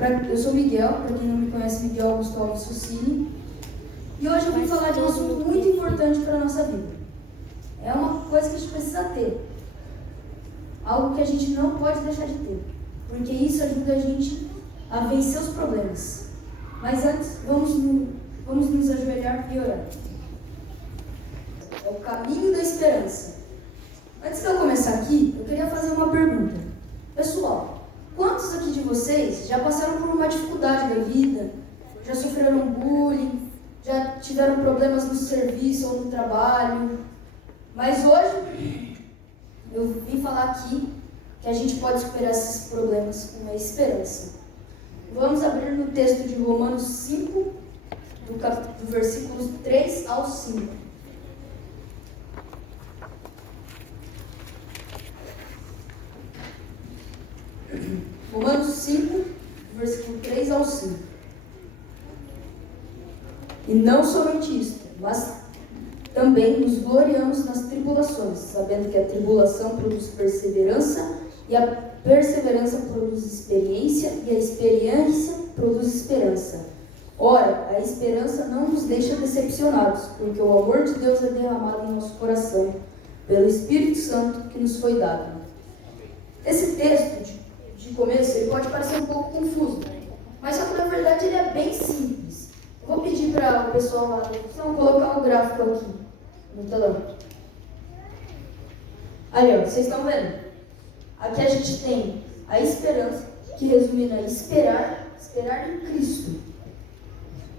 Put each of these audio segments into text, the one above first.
Eu sou Miguel, para quem não me conhece, Miguel Augusto Alves Sucini. E hoje eu vim falar de um assunto muito importante para a nossa vida. É uma coisa que a gente precisa ter. Algo que a gente não pode deixar de ter. Porque isso ajuda a gente a vencer os problemas. Mas antes, vamos nos ajoelhar e orar. É o caminho da esperança. Antes de eu começar aqui, eu queria fazer uma pergunta. Pessoal, quantos aqui de vocês já passaram por uma dificuldade da vida? Já sofreram bullying? Já tiveram problemas no serviço ou no trabalho? Mas hoje, eu vim falar aqui que a gente pode superar esses problemas com a esperança. Vamos abrir no texto de Romanos 5, do versículos 3 ao 5. Romanos 5, versículo 3 ao 5. E não somente isto, mas também nos gloriamos nas tribulações, sabendo que a tribulação produz perseverança, e a perseverança produz experiência, e a experiência produz esperança. Ora, a esperança não nos deixa decepcionados, porque o amor de Deus é derramado em nosso coração, pelo Espírito Santo que nos foi dado. Esse texto, de começo, ele pode parecer um pouco confuso, mas só que na verdade ele é bem simples. Eu vou pedir para o pessoal lá da produção colocar o gráfico aqui no telão. Ali, ó, vocês estão vendo? Aqui a gente tem a esperança, que resume na esperar em Cristo.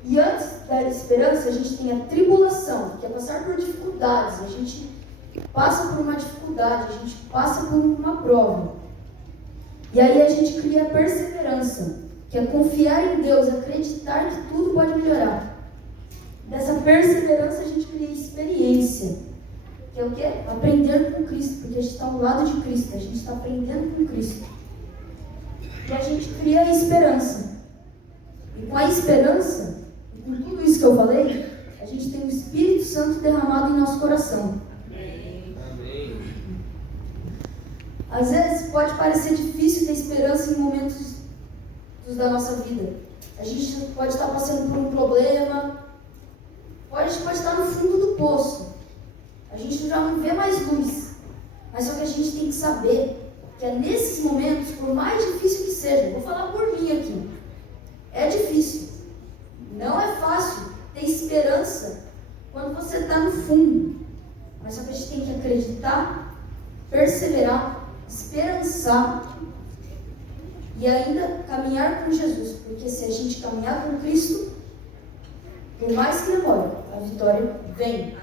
E antes da esperança, a gente tem a tribulação, que é passar por dificuldades. A gente passa por uma dificuldade, a gente passa por uma prova. E aí a gente cria a perseverança, que é confiar em Deus, acreditar que tudo pode melhorar. Dessa perseverança a gente cria experiência, que é o quê? Aprender com Cristo, porque a gente está ao lado de Cristo, a gente está aprendendo com Cristo. E a gente cria a esperança. E com a esperança, e com tudo isso que eu falei, a gente tem o Espírito Santo derramado em nosso coração. Às vezes pode parecer difícil ter esperança em momentos da nossa vida. A gente pode estar passando por um problema, a gente pode estar no fundo do poço. A gente já não vê mais luz. Mas só que a gente tem que saber que é nesses momentos, por mais difícil que seja, vou falar por mim aqui, é difícil. Não é fácil ter esperança quando você está no fundo. Mas só que a gente tem que acreditar, perseverar, esperançar e ainda caminhar com Jesus, porque se a gente caminhar com Cristo, por mais que demore, a vitória vem.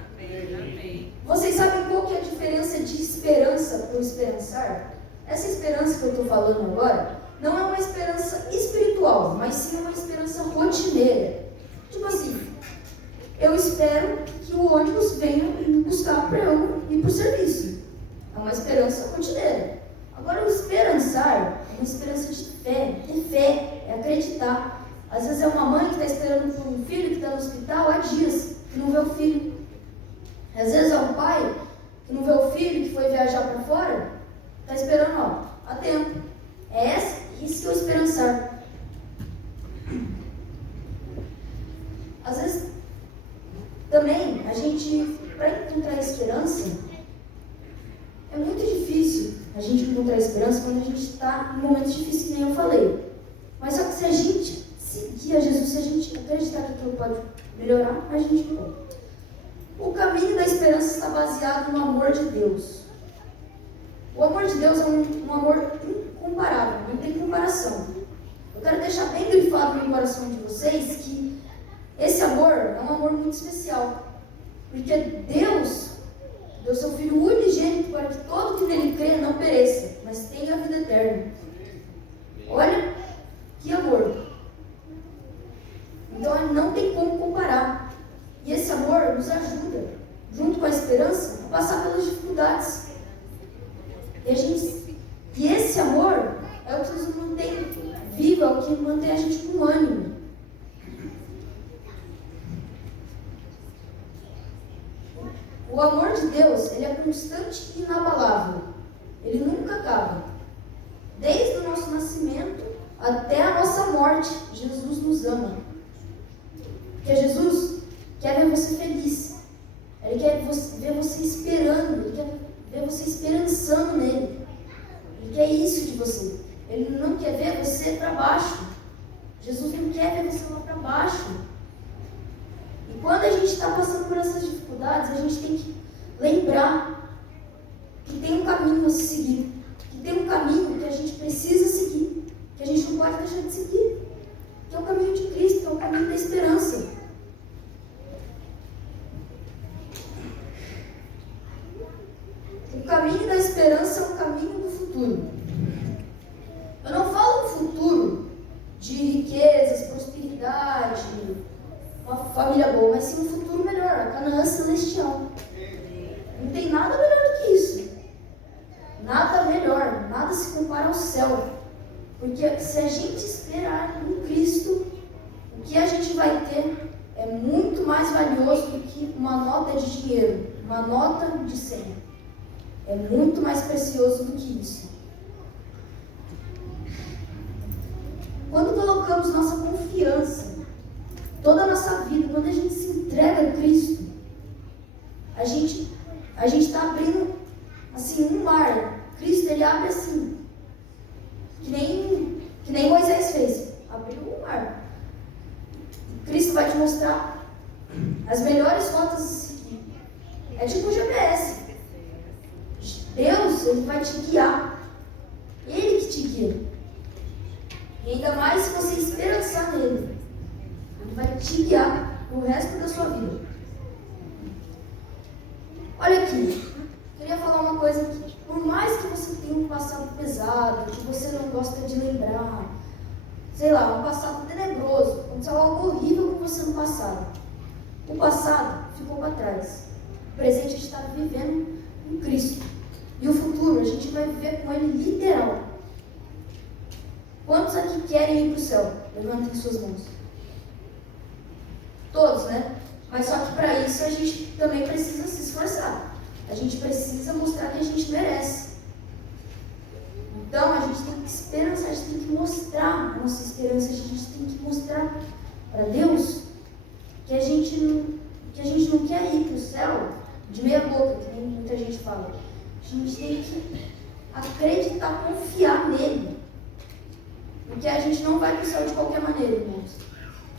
Vocês sabem qual que é a diferença de esperança para o esperançar? Essa esperança que eu estou falando agora não é uma esperança espiritual, mas sim uma esperança rotineira. Tipo assim, eu espero que o ônibus venha me buscar para eu ir para o serviço. É uma esperança rotineira. Agora, o esperançar é uma esperança de fé, ter fé, é acreditar. Às vezes é uma mãe que está esperando por um filho que está no hospital há dias, que não vê o filho. Às vezes é um pai que não vê o filho, que foi viajar para fora, está esperando, há tempo. Isso que é o esperançar. Às vezes, também, a gente, para encontrar esperança, é muito difícil a gente encontrar esperança quando a gente está em momentos difíceis, que nem eu falei. Mas só que se a gente seguir a Jesus, se a gente acreditar que aquilo pode melhorar, a gente pode. O caminho da esperança está baseado no amor de Deus. O amor de Deus é um amor incomparável, não tem comparação. Eu quero deixar bem grifado no coração de vocês que esse amor é um amor muito especial. Porque Deus deu seu Filho unigênito para que todo que nele crê não pereça, mas tenha a vida eterna. Olha que amor. Então não tem como comparar. E esse amor nos ajuda, junto com a esperança, a passar pelas dificuldades. E esse amor é o que nos mantém vivo, é o que mantém a gente com ânimo. O amor de Deus, ele é constante e inabalável. Ele nunca acaba. Desde o nosso nascimento até a nossa morte, Jesus nos ama. Porque Jesus quer ver você feliz. Ele quer ver você esperando. Ele quer ver você esperançando nele. Ele quer isso de você. Ele não quer ver você para baixo. Jesus não quer ver você lá para baixo. E quando a gente está passando por essas dificuldades, a gente tem que lembrar que tem um caminho a se seguir. Que tem um caminho que a gente precisa seguir. Que a gente não pode deixar de seguir. Que é o caminho de Cristo, que é o caminho da esperança. O caminho da esperança é o caminho do futuro. Eu não falo futuro de riquezas, prosperidade, uma família boa, mas sim um futuro melhor, a Canaã celestial. Não tem nada melhor do que isso. Nada melhor, nada se compara ao céu. Porque se a gente esperar em Cristo, o que a gente vai ter é muito mais valioso do que uma nota de dinheiro, uma nota de 100. É muito mais precioso do que isso. Quando colocamos nossa confiança, toda a nossa vida, quando a gente se entrega a Cristo, a gente está abrindo assim um mar. Cristo, ele abre assim, que nem Moisés fez, abriu um mar. Cristo vai te mostrar as melhores rotas a seguir. É tipo um GPS. Deus, ele vai te guiar. Ele que te guia. E ainda mais se você esperançar nele. Ele vai te guiar o resto da sua vida. Olha aqui. Queria falar uma coisa aqui. Por mais que você tenha um passado pesado, que você não gosta de lembrar, sei lá, um passado tenebroso, aconteceu algo horrível com você no passado. O passado ficou para trás. O presente a gente está vivendo em Cristo. E o futuro a gente vai viver com ele literal. Quantos aqui querem ir para o céu? Levantem suas mãos. Todos, né? Mas só que para isso a gente também precisa se esforçar. A gente precisa mostrar que a gente merece. Então a gente tem que esperançar, a gente tem que mostrar a nossa esperança, a gente tem que mostrar para Deus que a gente não quer ir para o céu de meia boca, que nem muita gente fala. A gente tem que acreditar, confiar nele. Porque a gente não vai para o céu de qualquer maneira, irmãos.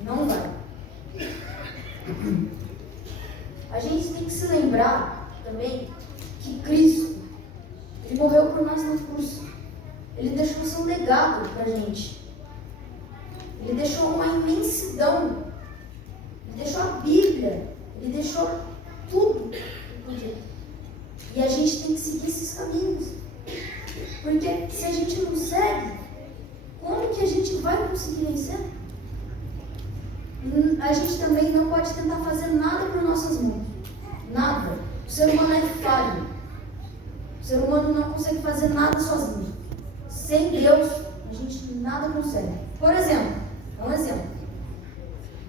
Não vai. A gente tem que se lembrar também que Cristo, ele morreu por nós na cruz. Ele deixou seu legado para a gente. Ele deixou uma imensidão. Ele deixou a Bíblia. Ele deixou tudo. E a gente tem que seguir esses caminhos. Porque se a gente não segue, como que a gente vai conseguir vencer? A gente também não pode tentar fazer nada por nossas mãos. Nada. O ser humano é falho. O ser humano não consegue fazer nada sozinho. Sem Deus, a gente nada consegue. Por exemplo, um exemplo.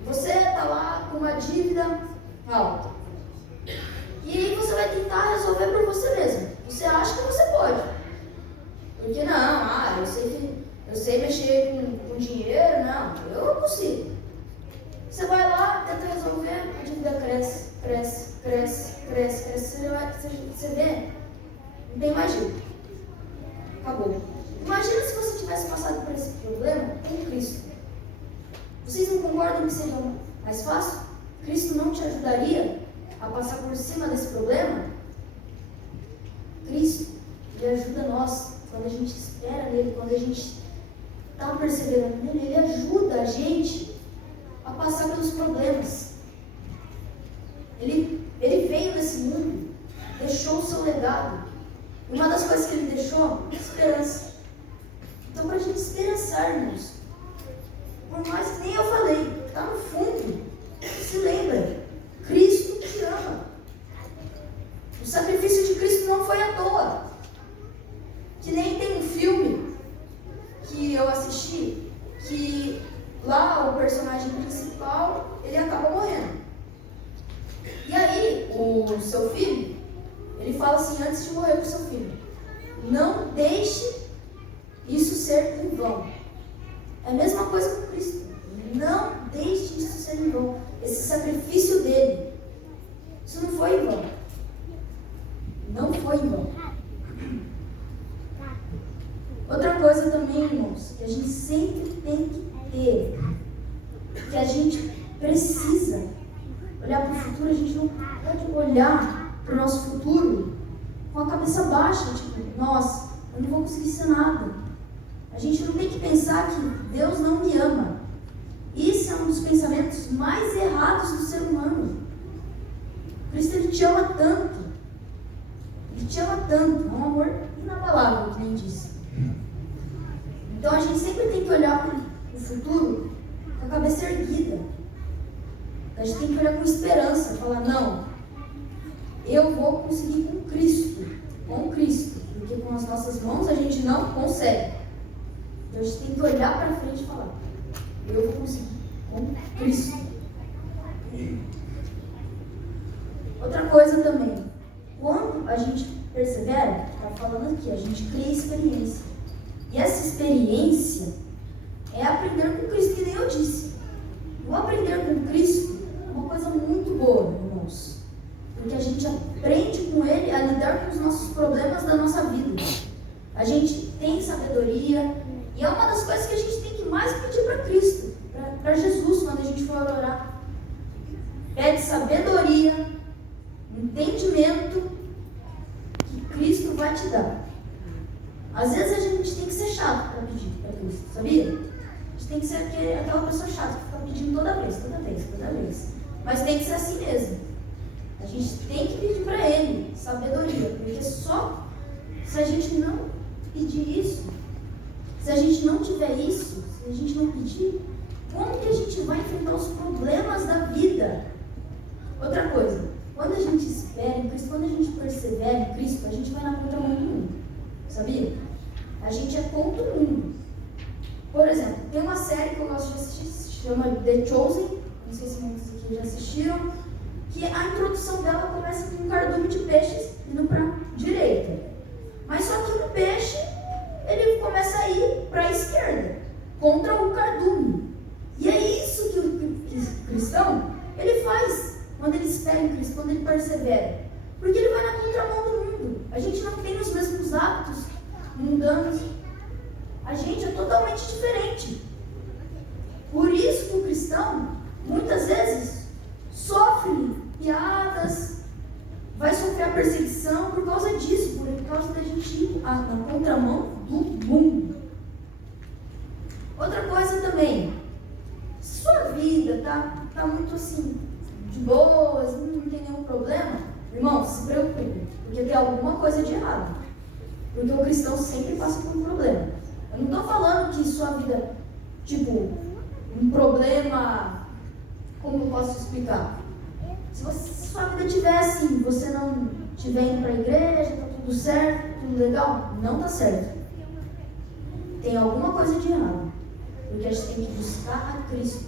Você está lá com uma dívida alta. E aí você vai tentar resolver por você mesmo. Você acha que você pode. Porque não, eu sei mexer com dinheiro, não, eu não consigo. Você vai lá, tenta resolver, a dívida cresce. Você vê, não tem mais jeito. Acabou. Imagina se você tivesse passado por esse problema com Cristo. Vocês não concordam que seria mais fácil? Cristo não te ajudaria a passar por cima desse problema? Cristo, ele ajuda nós quando a gente espera nele, quando a gente está perseverando nele, ele ajuda a gente a passar pelos problemas. Ele veio nesse mundo, deixou o seu legado. E uma das coisas que ele deixou é esperança. Então, para a gente esperançar, irmãos, por mais que nem eu falei, está no fundo, se lembra, Cristo te ama. O sacrifício de Cristo não foi à toa. Que nem tem um filme que eu assisti, que lá o personagem principal, ele acaba morrendo. E aí, o seu filho, ele fala assim, antes de morrer para o seu filho, não deixe isso ser em vão. É a mesma coisa com Cristo. Não deixe isso ser em vão. Esse sacrifício dele, isso não foi em vão. Não foi em vão. Outra coisa também, irmãos, que a gente sempre tem que ter, que a gente precisa olhar para o futuro. A gente não pode olhar para o nosso futuro com a cabeça baixa, tipo, nossa, eu não vou conseguir ser nada. A gente não tem que pensar que Deus não me ama. Isso é um dos pensamentos mais errados do ser humano. Cristo, Ele te ama tanto. Ele te ama tanto. É um amor inabalável, que nem disse. Então a gente sempre tem que olhar para o futuro com a cabeça erguida. A gente tem que olhar com esperança. Falar, não, eu vou conseguir com Cristo. Com Cristo. Porque com as nossas mãos a gente não consegue. Então a gente tem que olhar para frente e falar, eu vou conseguir com Cristo. Outra coisa também, quando a gente persevera, está falando aqui, a gente cria experiência. E essa experiência é aprender com Cristo, que nem eu disse. O aprender com Cristo é uma coisa muito boa, irmãos. Porque a gente aprende com Ele a lidar com os nossos problemas da nossa vida. A gente tem sabedoria. E é uma das coisas que a gente tem que mais pedir para Cristo, para Jesus, quando a gente for orar. Pede sabedoria, entendimento, que Cristo vai te dar. Às vezes a gente tem que ser chato para pedir para Cristo, sabia? A gente tem que ser aquela pessoa chata que fica pedindo toda vez. Mas tem que ser assim mesmo. A gente tem que pedir para Ele sabedoria, porque só se a gente não pedir isso, se a gente não tiver isso, se a gente não pedir, como que a gente vai enfrentar os problemas da vida? Outra coisa, quando a gente espera em Cristo, quando a gente persevera em Cristo, a gente vai na contramão do mundo, sabia? A gente é contra o mundo. Por exemplo, tem uma série que eu gosto de assistir, se chama The Chosen, não sei se muitos aqui já assistiram, que a introdução dela começa com um cardume de peixes indo para a direita. Mas só que o peixe, ele começa a ir para a esquerda, contra o cardume. E é isso que o cristão, ele faz quando ele espera em Cristo, quando ele persevera. Porque ele vai na contramão do mundo. A gente não tem os mesmos hábitos mundanos. A gente é totalmente diferente. Por isso que o cristão, muitas vezes, sofre piadas, vai sofrer a perseguição por causa disso, por causa da gente ir na contramão do mundo. Outra coisa também, se sua vida tá muito assim, de boas, não tem nenhum problema, irmão, se preocupe, porque tem alguma coisa de errado. Porque o cristão sempre passa por um problema. Eu não estou falando que sua vida, tipo, um problema, como eu posso explicar? Se sua vida estiver assim, você não estiver indo para a igreja, está tudo certo, tudo legal, não está certo. Tem alguma coisa de errado. Porque a gente tem que buscar a Cristo.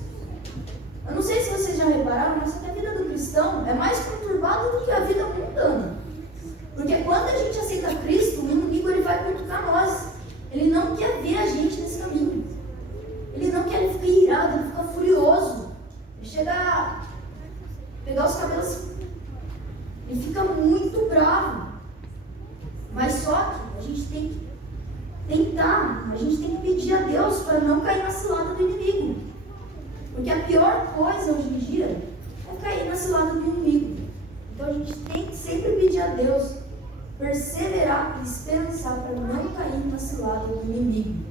Eu não sei se vocês já repararam, mas a vida do cristão é mais conturbada do que a vida mundana. Porque quando a gente aceita Cristo, o inimigo ele vai cutucar nós. Ele não quer ver a gente nesse caminho. Ele não quer, ele fica irado, ele fica furioso. Ele chega a pegar os cabelos e fica muito bravo. Mas só que a gente tem que tentar, a gente tem que pedir a Deus para não cair na cilada do inimigo. Porque a pior coisa hoje em dia é cair na cilada do inimigo. Então a gente tem que sempre pedir a Deus, perseverar e esperançar para não cair na cilada do inimigo.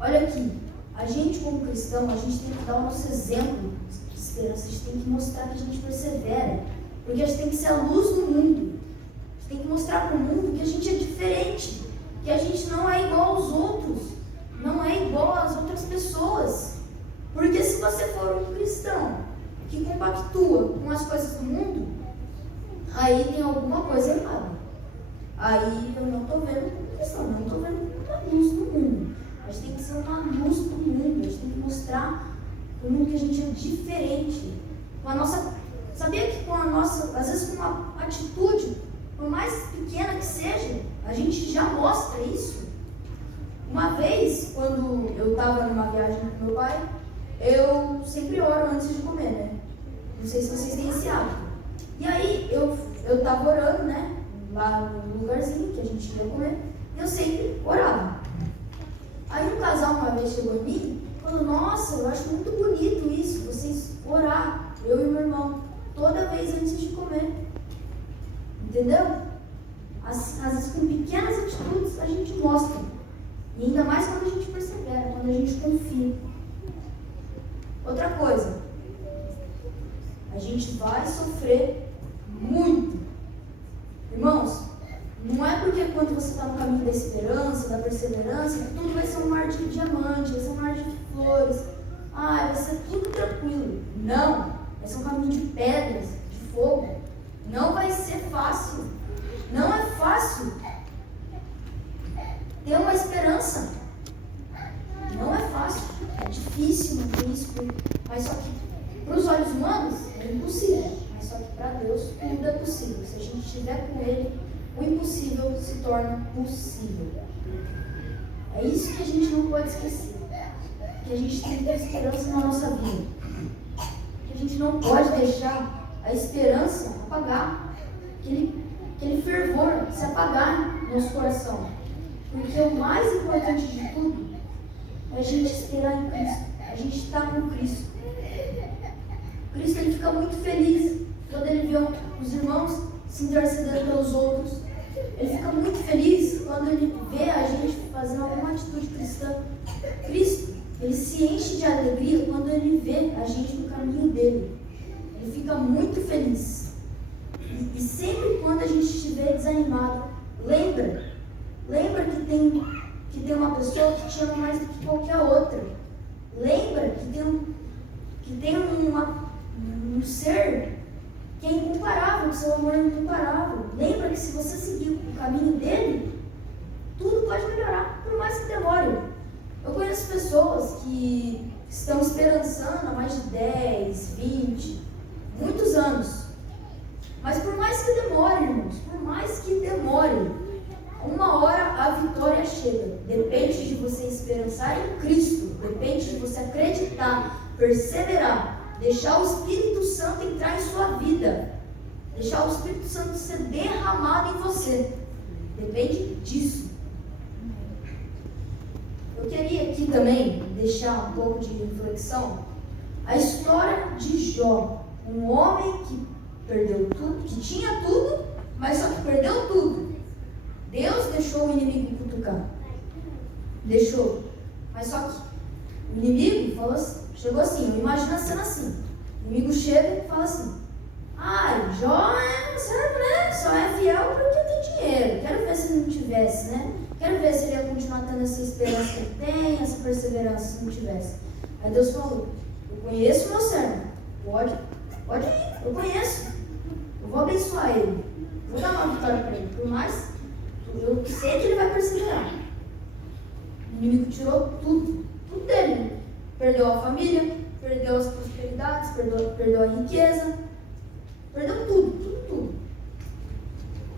Olha aqui, a gente como cristão, a gente tem que dar o nosso exemplo de esperança, a gente tem que mostrar que a gente persevera, porque a gente tem que ser a luz do mundo. A gente tem que mostrar para o mundo que a gente é diferente, que a gente não é igual aos outros, não é igual às outras pessoas. Porque se você for um cristão que compactua com as coisas do mundo, aí tem alguma coisa errada. Aí eu não estou vendo cristão, não estou vendo a luz do mundo. A gente tem que ser uma luz do mundo, a gente tem que mostrar para o mundo que a gente é diferente. Com a nossa, sabia que com a nossa, às vezes com uma atitude, por mais pequena que seja, a gente já mostra isso. Uma vez, quando eu estava numa viagem com meu pai, eu sempre oro antes de comer, né? Não sei se vocês têm esse hábito. E aí, eu estava orando, né? Lá no lugarzinho que a gente ia comer, e eu sempre orava. Aí um casal uma vez chegou em mim e falou: nossa, eu acho muito bonito isso, vocês orar, eu e meu irmão, toda vez antes de comer. Entendeu? Às vezes com pequenas atitudes a gente mostra. E ainda mais quando a gente persevera, quando a gente confia. Outra coisa, a gente vai sofrer muito. Irmãos, não é porque quando você está no caminho da esperança, da perseverança, que tudo vai ser um mar de diamante, vai ser um mar de flores. Vai ser tudo tranquilo. Não, vai ser um caminho de pedras, de fogo. Não vai ser fácil. Não é fácil ter uma esperança. Não é fácil. É difícil manter isso. Mas só que para os olhos humanos é impossível. Mas só que para Deus tudo é possível. Se a gente estiver com Ele, o impossível se torna possível. É isso que a gente não pode esquecer. Que a gente tem que ter esperança na nossa vida. Que a gente não pode deixar a esperança apagar. Aquele fervor se apagar no nosso coração. Porque o mais importante de tudo é a gente esperar em Cristo. A gente estar com Cristo. Cristo, ele fica muito feliz quando ele vê os irmãos se intercedendo pelos outros. Ele fica muito feliz quando ele vê a gente fazendo alguma atitude cristã. Cristo, ele se enche de alegria quando ele vê a gente no caminho dele. Ele fica muito feliz. E sempre quando a gente estiver desanimado, lembra que tem uma pessoa que te ama mais do que qualquer outra. Lembra que tem um ser que é incomparável, que seu amor é incomparável. Lembra que se você seguir o caminho dele, tudo pode melhorar, por mais que demore. Eu conheço pessoas que estão esperançando há mais de 10, 20, muitos anos. Mas por mais que demore, irmãos, por mais que demore, uma hora a vitória chega. Depende de você esperançar em Cristo, depende de você acreditar, perseverar, deixar o Espírito Santo entrar em sua vida, deixar o Espírito Santo ser derramado em você. Depende disso. Eu queria aqui também deixar um pouco de reflexão a história de Jó, um homem que perdeu tudo, que tinha tudo, mas só que perdeu tudo. Deus deixou o inimigo cutucar. Deixou. Mas só que o inimigo chegou assim, imagina a cena assim. O inimigo chega e fala assim: Jó é servo, né? Só é fiel porque tem dinheiro. Quero ver se ele não tivesse, né? Quero ver se ele ia continuar tendo essa esperança que ele tem, essa perseverança se não tivesse. Aí Deus falou: eu conheço o meu servo. Pode ir, eu conheço. Eu vou abençoar ele. Vou dar uma vitória para ele. Por mais, eu sei que ele vai perseverar. O inimigo tirou tudo dele. Perdeu a família, perdeu as prosperidades, perdeu a riqueza, perdeu tudo.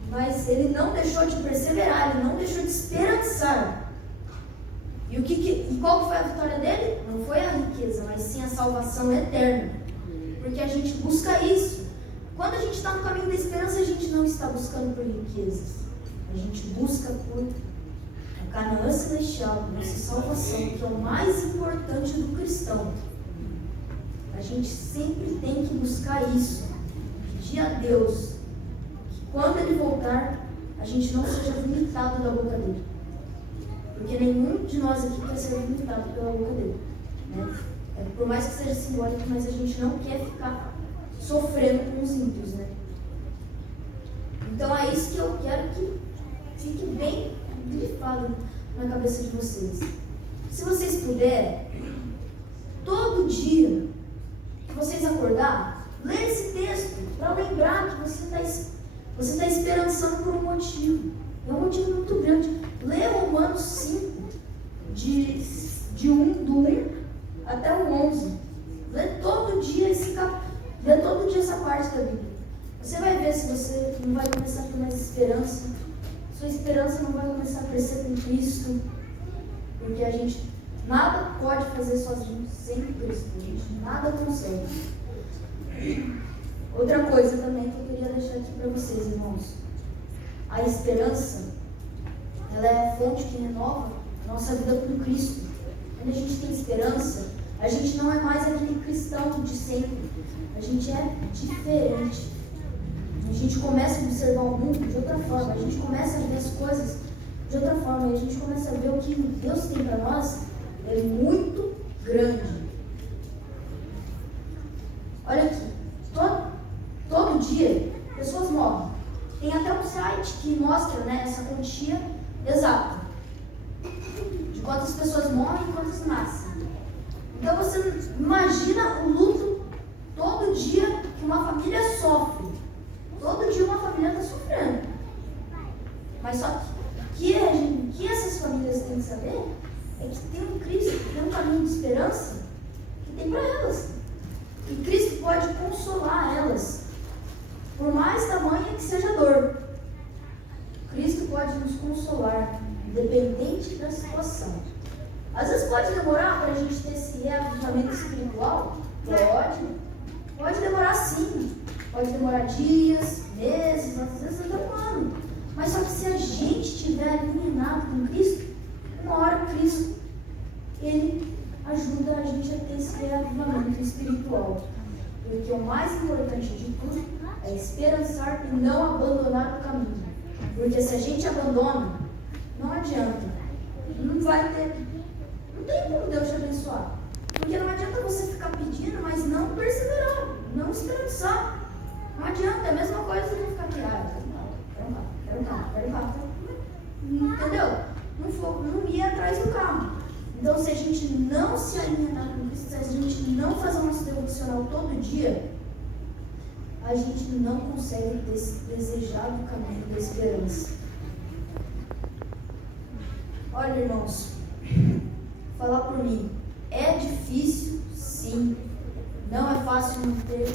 Mas ele não deixou de perseverar, ele não deixou de esperançar. E qual foi a vitória dele? Não foi a riqueza, mas sim a salvação eterna. Porque a gente busca isso. Quando a gente está no caminho da esperança, a gente não está buscando por riquezas. A gente busca por a Canaã celestial, nossa salvação, que é o mais importante do cristão. A gente sempre tem que buscar isso. Pedir a Deus que quando Ele voltar, a gente não seja vomitado da boca dele. Porque nenhum de nós aqui quer ser vomitado pela boca dele, né? Por mais que seja simbólico, mas a gente não quer ficar sofrendo com os ímpios, né? Então é isso que eu quero que fique bem grifado na cabeça de vocês. Se vocês puderem, todo dia que vocês acordar, lê esse texto para lembrar que você está esperançando por um motivo. É um motivo muito grande. Lê Romanos 5, do 1 até o 11. Lê todo dia lê todo dia essa parte da Bíblia. Você vai ver se você não vai começar a ter mais esperança. Sua esperança não vai começar a crescer com Cristo. Porque a gente nada pode fazer sozinho sem Cristo. A gente nada consegue. Outra coisa também que eu queria deixar aqui para vocês, irmãos. A esperança, ela é a fonte que renova a nossa vida com Cristo. Quando a gente tem esperança, a gente não é mais aquele cristão de sempre. A gente é diferente. A gente começa a observar o mundo de outra forma. A gente começa a ver as coisas de outra forma. E a gente começa a ver o que Deus tem para nós é muito grande. Olha aqui. Todo dia, pessoas morrem. Tem até um site que mostra, né, essa quantia exata de quantas pessoas morrem e quantas nascem. Então você imagina o luto todo dia que uma família sofre. Todo dia uma família está sofrendo. Mas só que essas famílias têm que saber é que tem um Cristo, que tem um caminho de esperança que tem para elas. E Cristo pode consolar elas, por mais tamanha que seja a dor. Cristo pode nos consolar, independente da situação. Às vezes pode demorar para a gente ter esse reavivamento espiritual? Pode demorar sim. Pode demorar dias, meses, às vezes até um ano. Mas só que se a gente estiver iluminado com Cristo, uma hora Cristo, Ele ajuda a gente a ter esse reavivamento espiritual. Porque o mais importante de tudo é esperançar e não abandonar o caminho. Porque se a gente abandona, não adianta. Não tem como Deus te abençoar. Porque não adianta você ficar pedindo, mas não perseverar, não esperançar. Não adianta, é a mesma coisa que ficar aqui, quero um carro. Entendeu? Não ir atrás do carro. Então, se a gente não se alimentar com Cristo, se a gente não fazer o nosso devocional todo dia, a gente não consegue ter esse desejado caminho da esperança. Olha, irmãos, falar por mim, é difícil, sim. Não é fácil manter